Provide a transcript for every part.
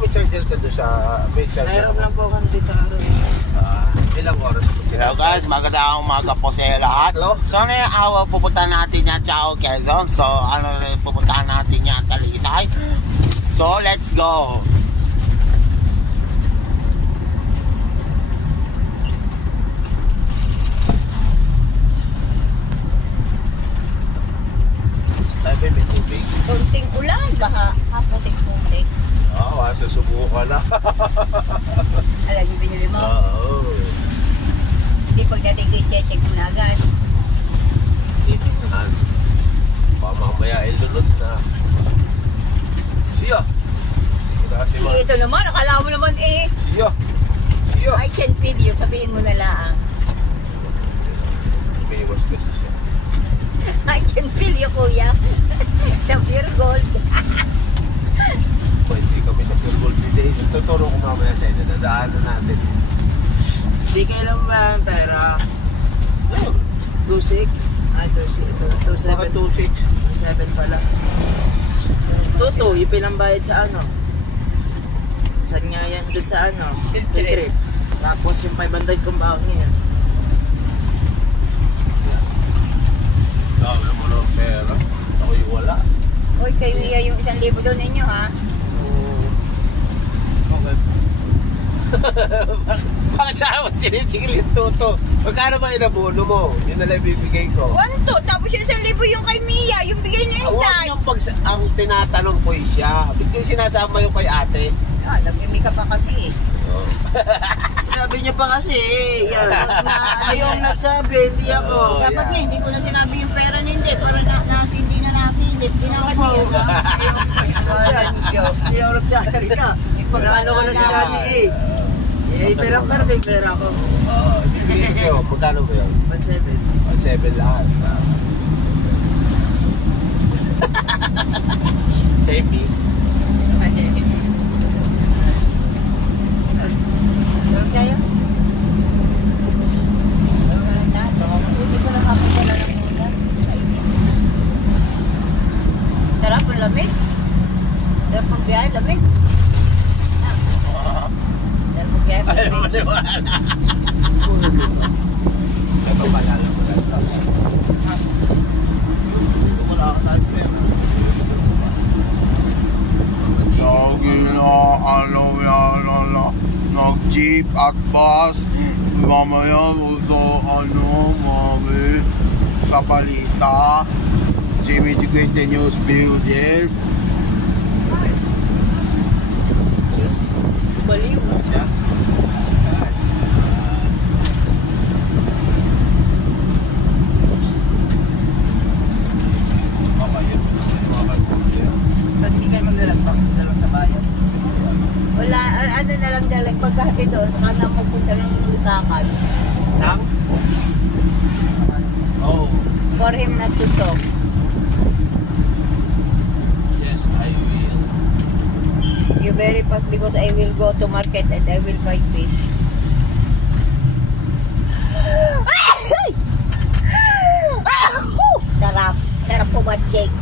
may charger ka doon sa... May charger. Nairam lang po kami dito araw. Ilang oras? Hello guys, magandang umaga po sa lahat. So na pupunta natin yan Chao Quezon. So pupuntahan natin yan Talisay. So let's go. Tabi may tubig. Kunting ulan, baha. Putik-putik. Oo, susubukan na. Alam niyo binili mo? Oo. Hindi pagdating kay check mo na agad. Titignan. Mamaya ilunod na. Siya. Ito naman, akala mo naman Siya. Siya. I can feel you, sabihin mo na lang. May iwas kasi siya. I can feel you, kuya. Sa pure gold. Pwede kami sa pure gold today. Tuturo ko mamaya sa inyo. Dadaanan natin. Hindi kailan ba ang pera? 2.6? Ay, 2.7. Bakit 2.6? 2.7 pala. 2.2, yung pinambayad sa ano? Saan nga yan? Doon sa ano? Field trip. Tapos yung 500 kong baon niya. Dami naman ang pera. Ako'y wala. Uy, kay Mia yung 1,000 doon ninyo, ha? Oo. Okay. Bakit sa akin sinisigil yung tuto? Magkano ba inabuno mo? Yun na lang bibigay ko. 1,200, tapos yung 1,000 yung kay Mia, yung bigay niya yung Huwag dad. niyang ang tinatanong ko siya. Ba't kayo sinasama yung kay ate? Nag-imi ka pa kasi Oh. Sinabi niyo pa kasi yan. Ayong nagsabi, hindi ako. Dapat nga, hindi ko na sinabi yung pera hindi. Pero hindi na nasilip. Pinakad niyo na. Hindi ako nagsasalita. Pagkano ko na si Daddy pera may pera ko. Oo, bibigay ko. Magkano ba yun? 1.7. 7 lahat. Safety. Doon kayo? Hindi ko na kapagala ng muna. Sarap ang lamig. Sarap ang biyahe, lamig. Sarap ang biyahe, Ay, lamig. maniwala. Ito pala lang. Wala ka tayo pera. Lagi na nag-jeep at bus. Mamaya gusto mami sa balita. Jimmy Duguete News Builders. Baliw. Saan hindi kayo maglalagpak? Dalang sa bayan? Wala, ano na lang dalag pagkahati doon, kana mo punta ng Lusakan. Nang? Oh. For him not to talk. Yes, I will. You very fast because I will go to market and I will buy fish. Sarap. Sarap po mag-shake.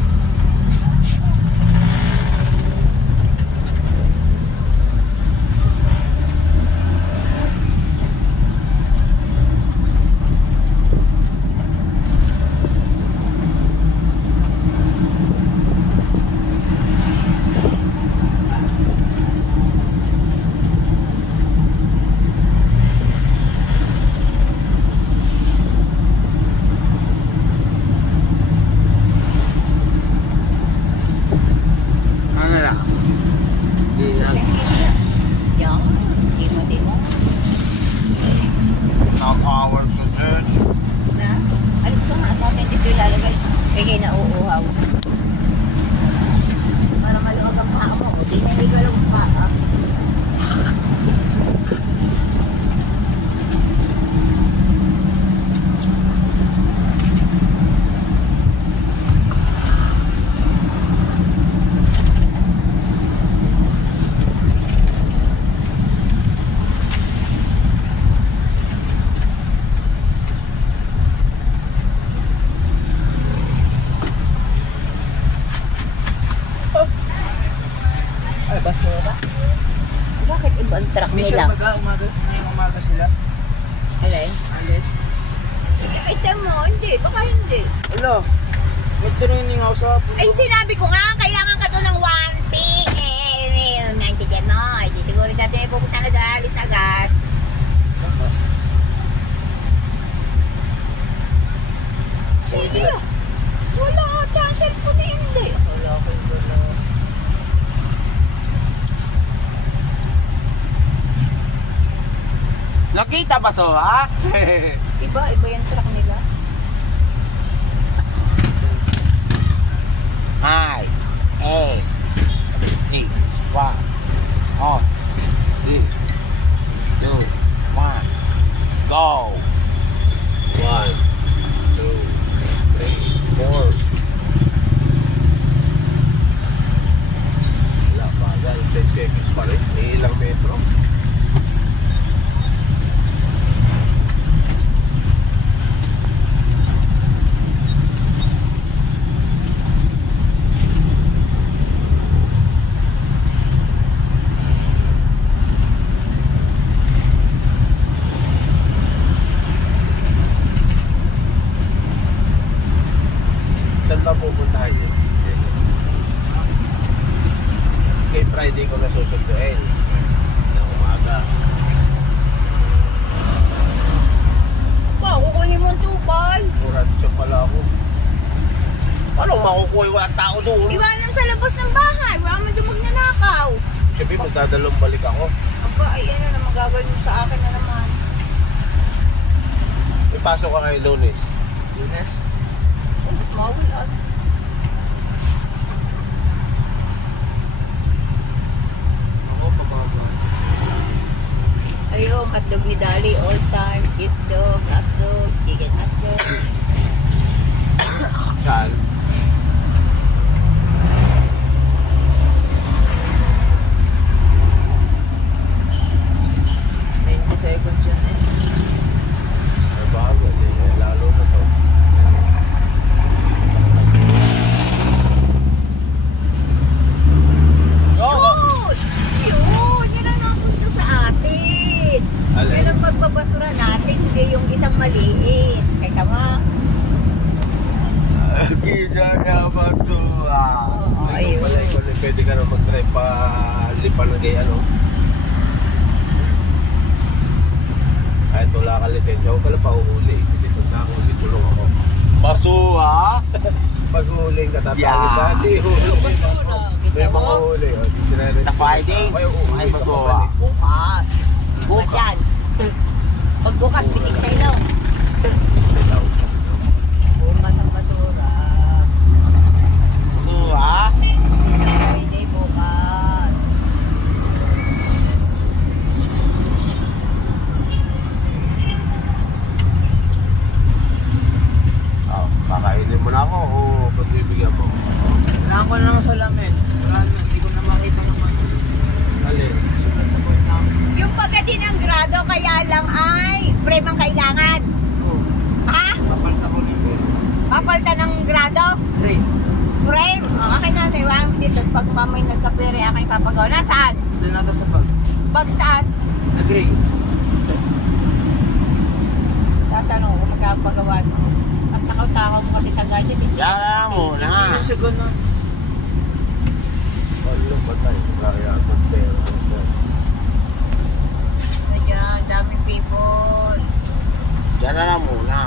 Yan. Dimo. Nakakawal sa church. Na? Alis ko nga. Kasi hindi ko ilalagay. Kaya nauuhaw. Para maluwag ang paa mo. Hindi na igalaw ang paa. basura. Bakit ibang truck Mission nila? ngayong umaga sila. Alay? Alis. Ito mo, hindi. Baka hindi. Hello. Nag-training ako sa... Ay, sinabi ko nga, kailangan ka doon ng 1 p.m. 90 yan, no? Hindi siguro dati may pupunta na dahil alis agad. Sige. Wala ata ang cellphone eh, hindi. Wala ko yung wala. Nakita ba so, ha? Iba yung truck nila. Hi. Hey. 6, 1. On. 3, 2, 1. Go. 1, 2, 3, 4. Wala pa, dahil 10 seconds pa rin. May ilang metro. Saan ba pupuntahan niyo? Kay Friday ko na susunduin. Na umaga. Pa, kukunin mo ang tupal. Muratso pala ako. Paano makukuha yung walang tao doon? Iwanan sa labas ng bahay. Wala man doon magnanakaw. Siyempre magdadalong balik ako. Aba, ay ano na magagawin mo sa akin na naman. May pasok ka kay Lunes. Lunes. Mawalan. Ako, pababa. Ayun, hotdog ni Dali, all time, cheese dog, hotdog, chicken hotdog. Saan? Seconds yan eh. Ay bago eh. Lalo na to. Yun! Yun! Yan ang napunta sa atin. Alay. Yan ang pagbabasura natin, hindi yung isang maliit. Kaya tama. Kita na basura. Oo, ayun. Wala ikaw na pwede ka na mag-try pa lipan ng gay ano. Kahit wala ka lisensya, huwag ka lang pauhuli. Kasi pag nakahuli, tulong ako. Basura? Pag huling ka tatalo Yeah. dati, hulog may mga may mga huli. O, di sila Sa Friday? Ay, uuwi Ay, ka basura. pabalik. Bukas. Bukas yan. Pagbukas, pitik sa ilong. Bukas ang basura. Basura? Hindi bukas. Oh, kakainin mo na ako o pagbibigyan mo? Kailangan ko na ng salamin. Wala na, hindi ko na makita naman. Alin? Support na ako. Yung pagdating ng grado, kaya lang ay frame ang kailangan. Oh, Ha? papalta ko na yun. Papalta ng grado? Three. Frame? O, akin na, iwanan mo dito. Pag mamay nagkapere, akin papagawa. Nasaan? Doon natin sa bag. Bag saan? Agree. Tatanong ko, magkapagawa mo. At takaw-takaw mo kasi sa gadget eh. Yan muna. Yung sagot na. Ano ba tayo? Kaya itong pera. Nandiyan, daming people. Diyan na lang muna.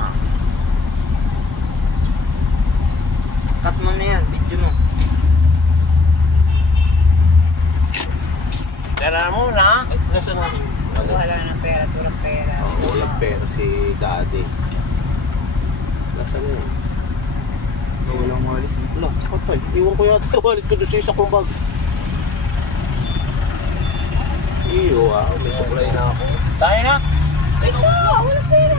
Cut mo na yan, video mo. Diyan na lang muna. Ay, nasa namin? Ano? Wala ng pera, tulang pera. Walang pera si daddy. Nasa na yun? Walang wallet. Wala, patay. Iwan ko yata yung wallet ko doon sa isa kong bag. Iyo may supply na ako. Tayo na. Wala pera.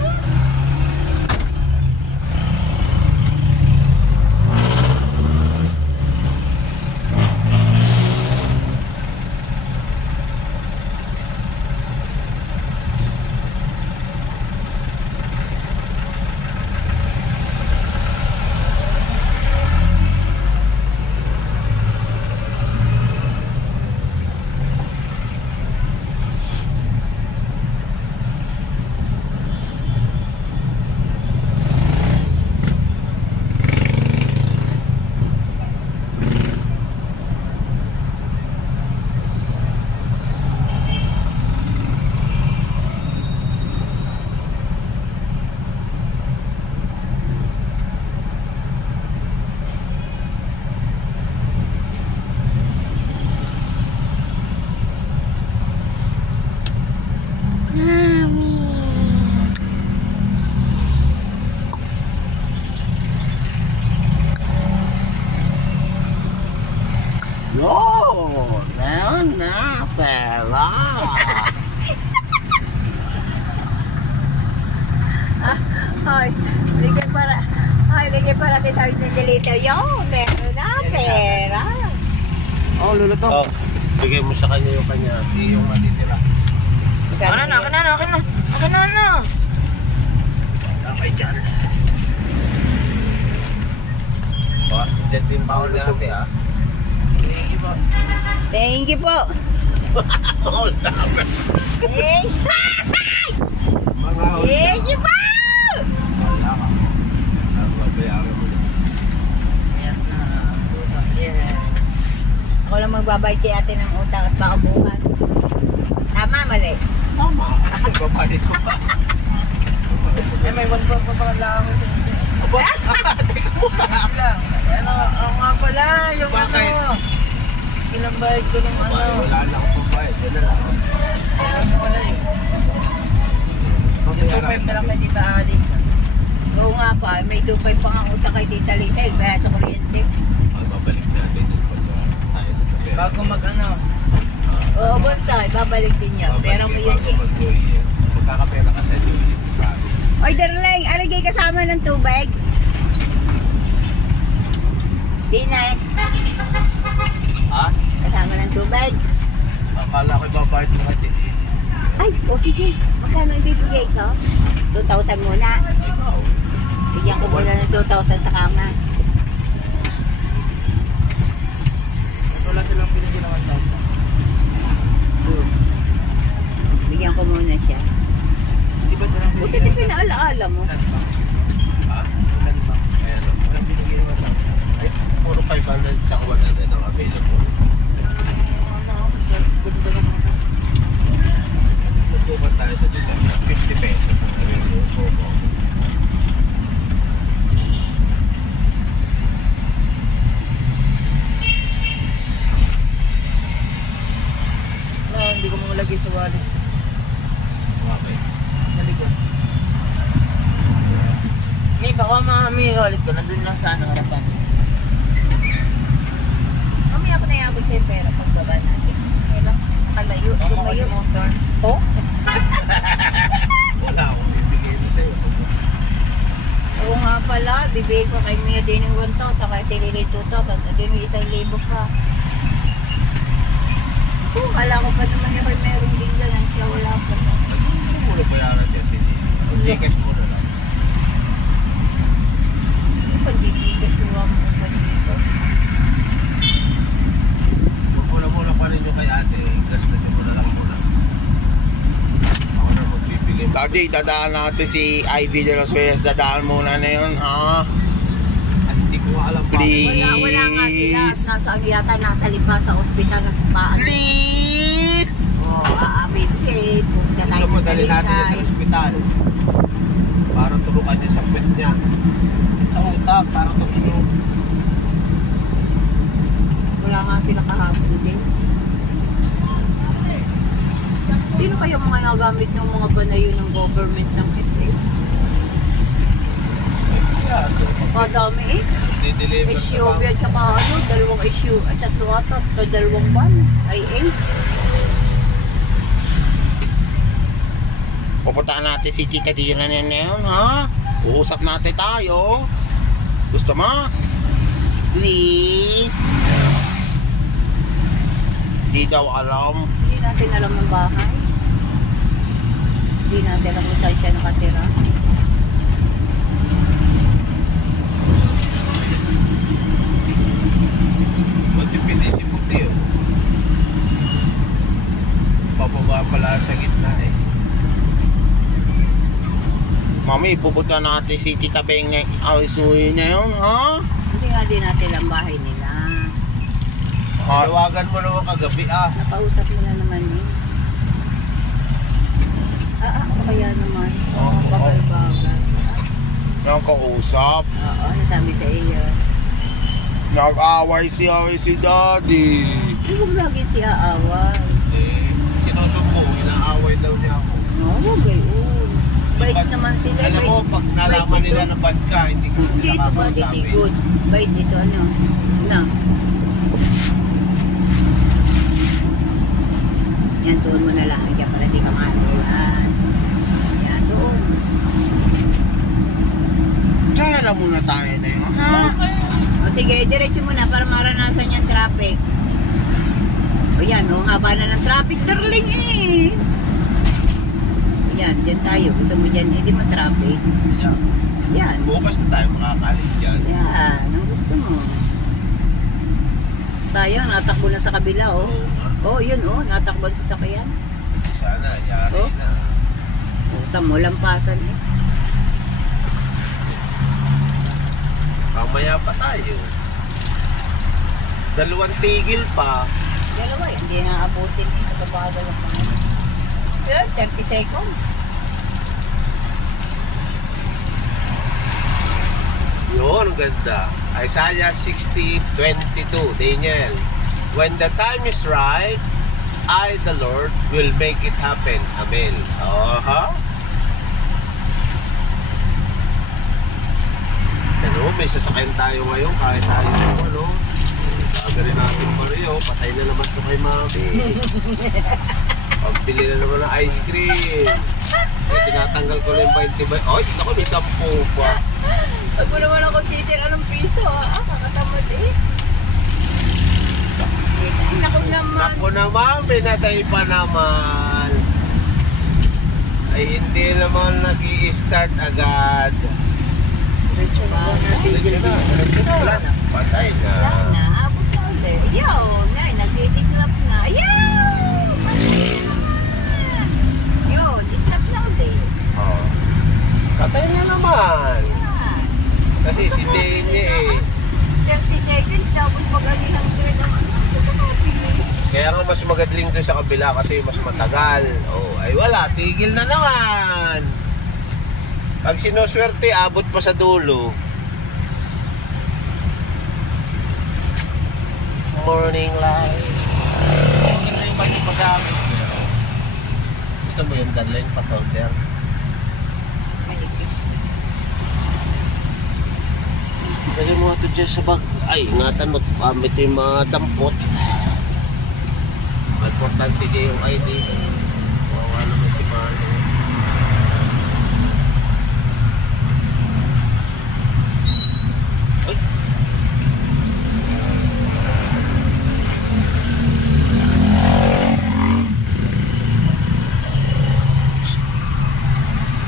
Angelito, yun, meron na pera. Oh, luluto. Oh, bigay mo sa kanya yung kanya. Yung matitira. Akin na. Okay dyan. Dyan din pa ulit natin ha. Thank you po. All number. Thank Mga Thank you po. wala ka. Babayaran mo na. Yes na. Ako lang magbabayad kay ate ng utang at baka bukas. Tama, mali. Tama. Babalit ko pa. May 1 pa pala lang. Teka muna. Ano nga pala, yung Bakit? Kinambayad ko ng Wala na akong pambayad. Yan na lang. Yung 2.5 na lang kay Tita Alex. Oo nga pa, may 2.5 pa ang utang kay Tita Lita. Kaya sa kuryente. Babalik natin yung tayo. Bago Oo, bonsai, babalik din niya. Pero mo yun eh. Magkakapera ka sa iyo. Oy, darling, arigay kasama ng tubig. Di na eh. Ha? Kasama ng tubig. Akala ko babayad mo kay Titi. Ay, o sige. Magkano ibibigay ko? 2,000 muna. Ikaw. Bigyan ko muna ng 2,000 sa kama. Wala silang binigyan ng 1,000. Bigyan ko muna siya. Di ba nilang Buti binigyan na ng 1,000? pinaalaala mo. Ha? Ayan o. Walang binigyan ng 1,000. Ay, puro 500 tsaka 100 ang available. Ganda naman. Susukat tayo sa dito. 50 pesos. Hindi ko malagay sa wallet. Okay. Sa likod. May baka may wallet ko. Nandun lang sa harapan. Mamaya ko na iabot sa'yo pera pagbaba natin. Kaya kalayo, lumayo. Oh? Wala akong bibigay mo sa'yo. Oo nga pala, bibigay ko kay Mia din ng 1,000, saka tilili 2,000, at din may 1,000 pa. Oo, kala ko pa naman yung meron din ganun siya, wala pa. Ano mo na bayaran siya, Titi? Gcash mo na lang. Pag-gigigas yung mo pa dito. Muna pa rin yung kay ate. Gas na mo na lang muna. Ako na magbibigay. Daddy, dadaan natin si Ivy de los Reyes. Dadaan muna na yun, ha? At hindi ko alam pa. Please. Wala nga sila, nasa Agyata, nasa Lipa, sa ospital, nasa paan. Please! Oo, bibigay, punta tayo Gusto mo ng dali natin sa Talisay. ospital. Para tulukan niya sa puwet niya. Sa utak, para tuminom. Wala nga sila kahapon din. Sino kaya mga nagamit ng mga banayo ng government ng SS? Yeah, Kadami eh. di-deliver sa SUV at saka ano, dalawang SUV at tatlo ata, dalawang van, ay ace. Pupuntaan natin si Tita Dina na yun, ha? Uusap natin tayo. Gusto mo? Please? Di daw alam. Hindi natin alam ang bahay. Hindi natin alam kung saan siya nakatira. Matipindi si Puti yun. Pababa pala sa gitna eh. Mami, pupunta natin si Tita Beng na awisuhin niya yun, ha? Hindi nga din natin ang bahay nila. Ha? Tawagan mo naman kagabi ah. Napausap mo na naman eh. Ako kaya naman. Oo. Bagal-bagal. Yung kausap. Oo, nasabi sa iyo. Nag-away si Daddy. Hindi ko lagi siya aaway. Eh, sinusubo, inaaway daw niya ako. No, wag gayon. Bait naman sila. Alam mo, pag nalaman bait nila ito. na bad ka, hindi ko Hindi ito ba, hindi good. Bait ito, ano? Na. Yan, tuon mo na lang. Kaya pala di ka mahal. Yan, tuon. Sana Pila muna tayo na yun. Ha? O sige, diretso muna para maranasan yung traffic. O yan, o haba na ng traffic, darling eh. Yan, dyan tayo. Gusto mo dyan, hindi mo traffic. Yeah. Yan. Bukas na tayo makakalis dyan. Yan, ang gusto mo. Sayang, natakbo na sa kabila, oh. Oo nga. Oh, yun, oh, natakbo sa sakyan. Sana, yari Oh. na. Utang mo, lampasan eh. Mamaya pa tayo. 2 tigil pa. Dalawa, hindi nga abutin eh. Nagbabagal lang naman. Pero 30 seconds. Yun, ang ganda. Isaiah 60:22, Daniel. When the time is right, I, the Lord, will make it happen. Amen. Ano, may sasakyan tayo ngayon kahit tayo ano. Gagawin natin Mario, patay na naman ito kay Mami. Pagbili na naman ng ice cream. Eh, tinatanggal ko na yung 20 ba? Ay, ako may 10 pa. Pag mo naman ako titira ng piso, kakatamad eh. Ay, naku naman. Naku naman, pinatay pa naman. Ay, hindi naman nag-i-start agad. Diretso na ba natigil ba? Wala na. Patay na. Wala na, abot na ulit. Ayaw, nagtitiklap na. Ayaw! Yun, islap na ulit. Oh. Patay na naman. Yan. Kasi si Dene eh. 30 seconds, tapos mag-alihang grade ang Kaya nga mas magadling doon sa kabila kasi mas matagal. Oh, ay wala, tigil na naman. Pag sinuswerte, abot pa sa dulo. Morning light. Ito yung kanyang pag-amis niya. Gusto mo yung darling patolder? manipis. Dali mo ito dyan sa bag. Ay, ingatan mo. Ito yung mga dampot. Importante dyan yung ID. Wawa naman si Mano. Ay!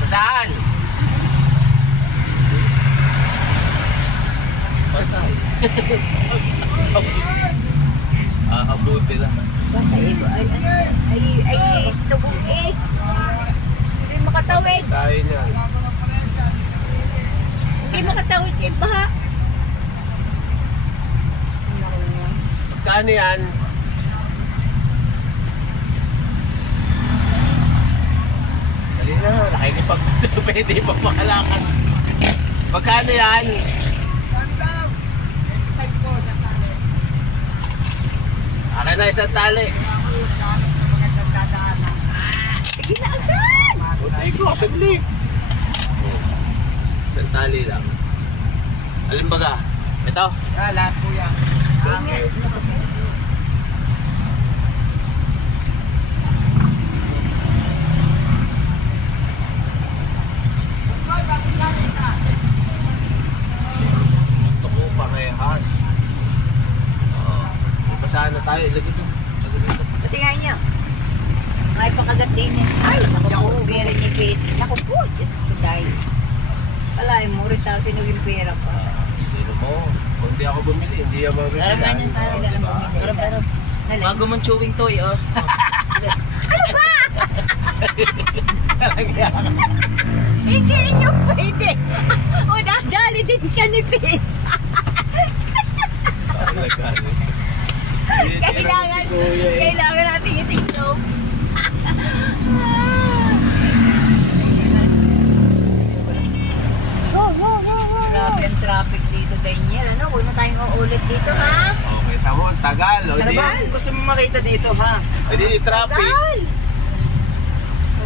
Saan? Patay. Abuti lang. Ay, tubog eh. Hindi makatawid. Tayo niyan. Hindi makatawid eh, baha. Magkano yan? Dali na, nakikipag pwede pa makalakad. Magkano yan? Akin na isang tali. Sige na agad. Buti ko, saglit. Isang tali lang. Alin baga? Ito? Lahat kuya. Ingat. Gusto ko parehas. Sana tayo, ilagay ito. Patingay niyo. May pakagat din eh. Ay, naku po, pera ni Pete. Naku po, Diyos ko dahil. Alay mo, rin tayo pinaging pera pa. Sino mo? Kung hindi ako bumili, hindi ako mabili. Pero ganyan tayo. Pero. Bago mong chewing toy, oh. Ano ba? Hindi niyo pwede. O, dadali din ka ni Pete. Kailangan natin itignom. Grabe ang traffic dito, Daniel. Ano, huwag na tayong uulit dito, ha? Okay, tamo, ang tagal. O Ano di, ba? Gusto mo makita dito, ha? di traffic. Tagal!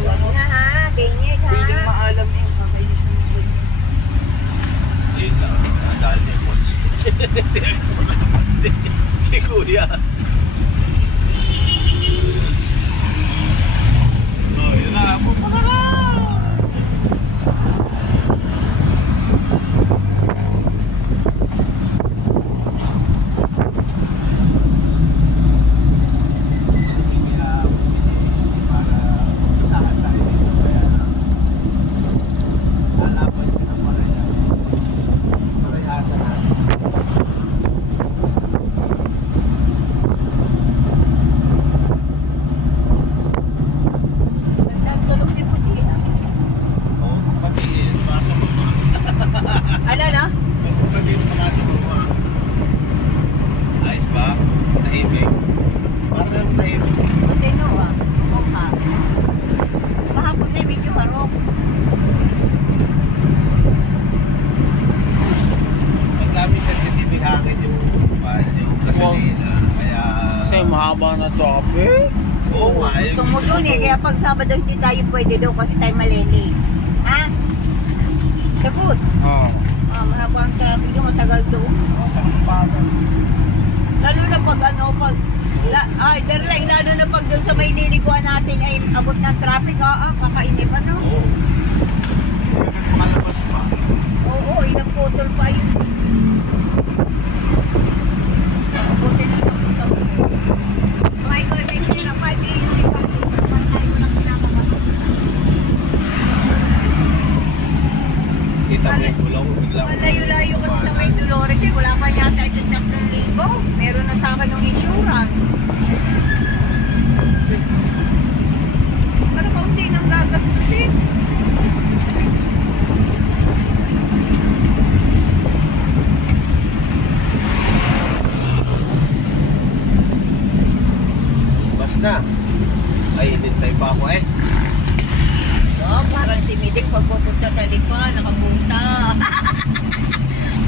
Huwag na, ha? Daniel, ha? Piling maalam eh. Makainis naman yun. Yun lang, nadal niya po. Si Kuya. Oh, yun na. gusto mo dun eh. Kaya pag Sabado hindi tayo pwede daw kasi tayo malilate. Ha? Sagot. Oo. Mahaba ang traffic doon, matagal doon. Lalo na pag Darling, lalo na pag doon sa may niliguan natin ay abot ng traffic, kakainip ano? Oo. Malabas pa. Oo, ilang putol pa yun. Buti na ito. May connection na 5 a.m. Tayo lang pinapapasok. Kita mo yung gulong, bigla. Malayo-layo kasi sa may Dolores eh. Wala pa yata ito 3,000. Meron na sa akin ng insurance. Para kaunti nang gagastusin. Basta. Ay, hinintay pa ako eh. Parang si Midik pagpupunta sa lipa, nakapunta.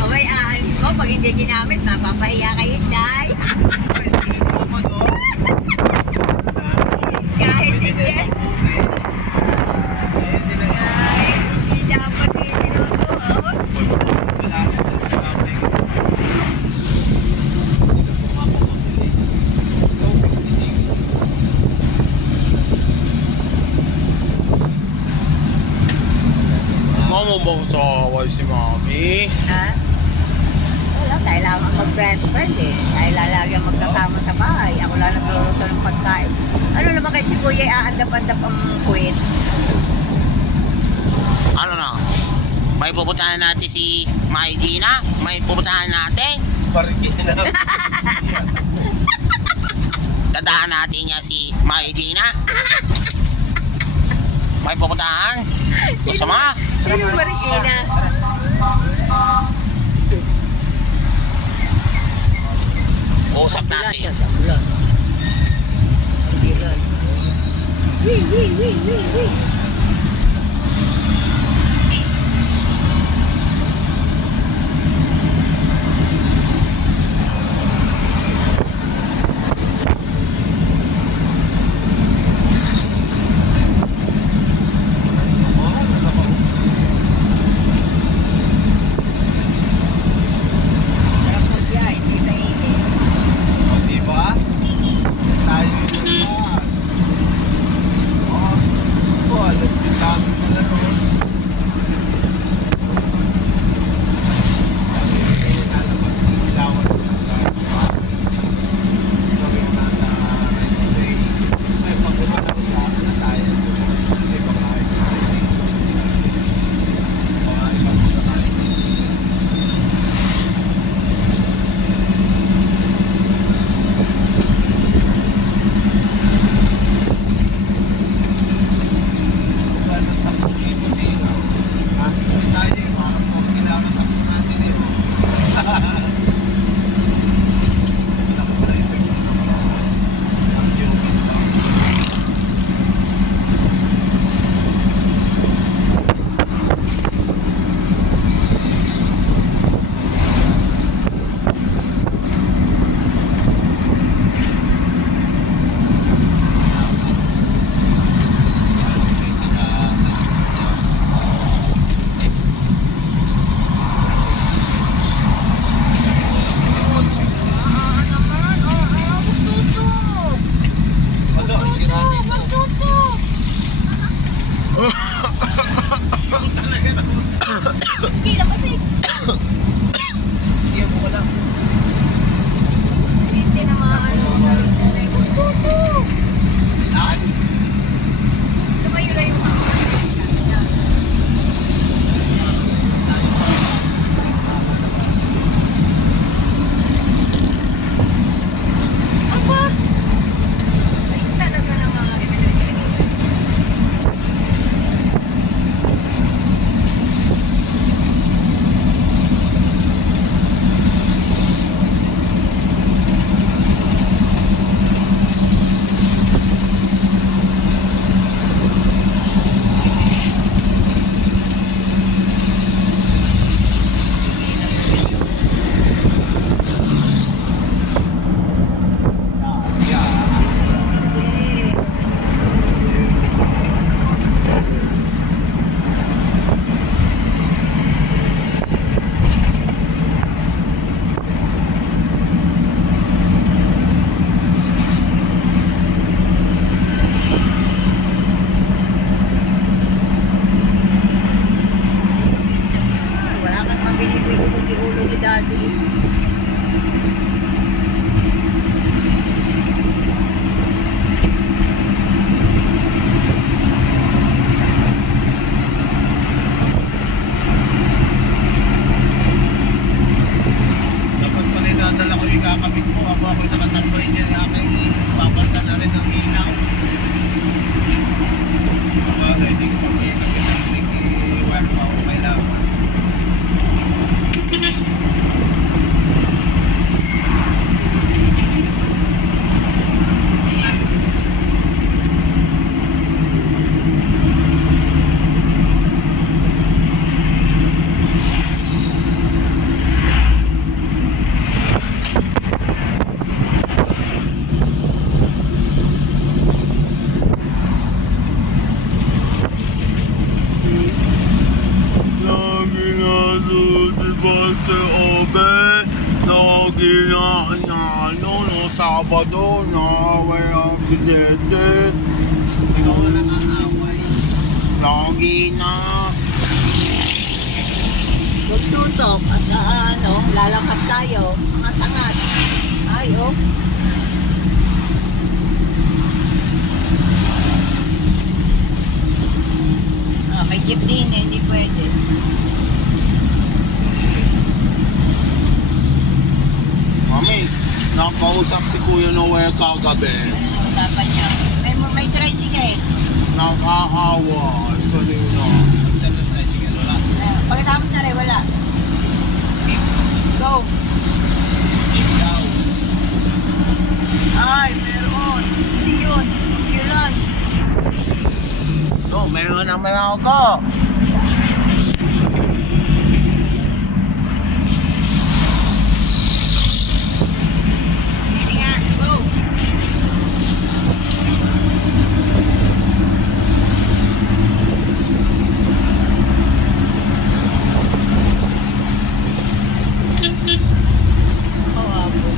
Abay, aalis mo. Pag hindi ginamit, mapapahiya kayo, Day. Kahit hindi. Kahit hindi dapat inuto. Mamabang sa away si Mami. Ha? Wala, tayo lang mag-best friend eh. Tayo lalagi magkasama sa bahay. Ako lang nagluluto ng pagkain. Ano naman kay si Kuya, aandap-andap ang kuwit. Ano na? May pupuntahan natin si May Gina? May pupuntahan natin? Parigina. Tadaan natin niya si May Gina? May pupuntahan? Gusto mo? Sino Marikina? Usap natin. Wee. Gila kasi. Hindi mo wala. Hindi na maano. Gusto. Laan. Tumayo na yung mga. Apa? Ay, talaga ng mga emergency. doon. Dapat pala nadala ko yung kakabit ko. Ako'y nakatambay dyan. Aking papalta na rin ang ilaw. Baka hindi ko pagkita kinamig i-wire pa ako kailangan. Sabado na may aksidente. Ikaw na nakakaway. Lagi na. Huwag tutok at lalangkap tayo. Mga tangat. Ay, oh. May jeep din eh, hindi pwede. Mami, nakausap si Kuya Noel kagabi. Ano usapan niya? May tricycle. Nakahawa. Kanina. Pagkatapos na rin, wala. Go. Ay, meron. Hindi yun. Yung lunch. No, meron ang meron ko. Hindi nga. Go.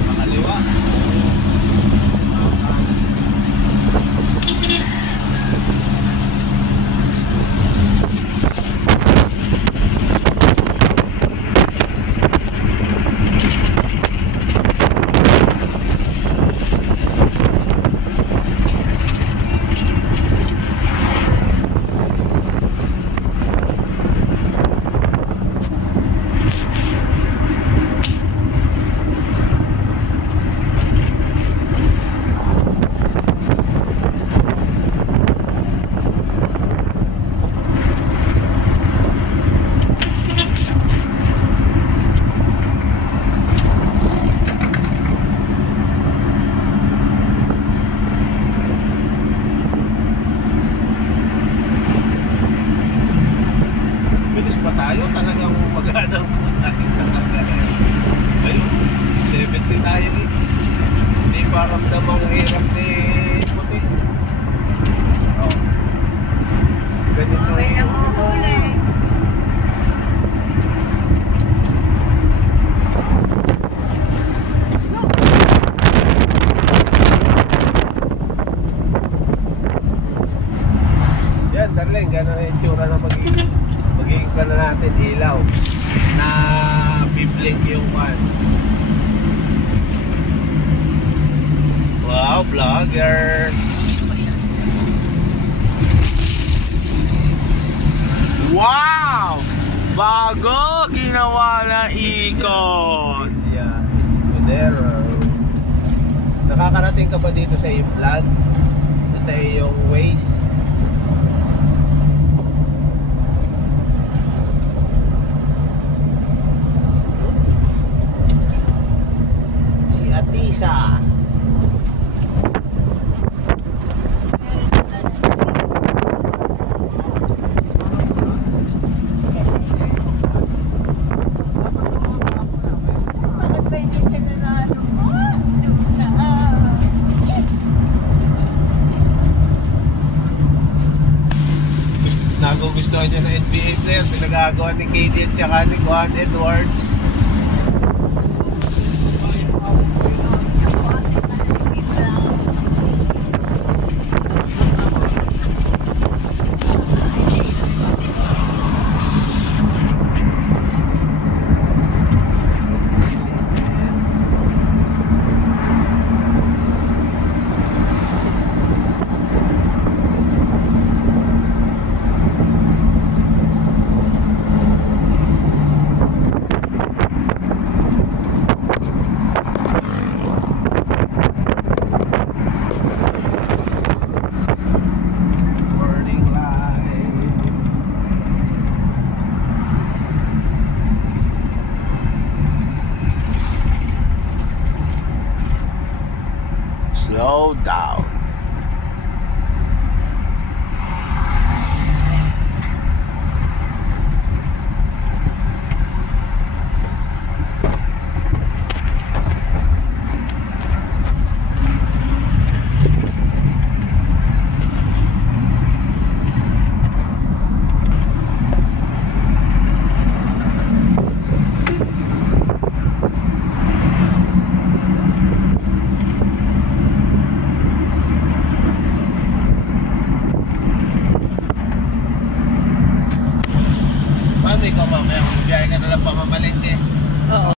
Nakaliwa. Bilis pa tayo, talagang maghanap natin sa karga na yun. Ayun, 70 tayo eh. Hindi pa ramdam ang hirap ni Puti. Oh. Ganito May eh. nanguhuli. Yan, darling, gano'n na yung tsura ng magiging pa na natin ilaw na biblink yung one. Wow, vlogger! Wow! Bago ginawa na ikot. Yeah, Escudero. Nakakarating ka ba dito sa iyong vlog? Sa iyong ways? Si Atisa. Bakit ba hindi ka nanalo? Yes! Nagugustuhan niya ng NBA player. Pinagagawa ni KD at saka ni Juan Edwards. ikaw mamaya, biyahe ka na lang pa mamalengke. Oo.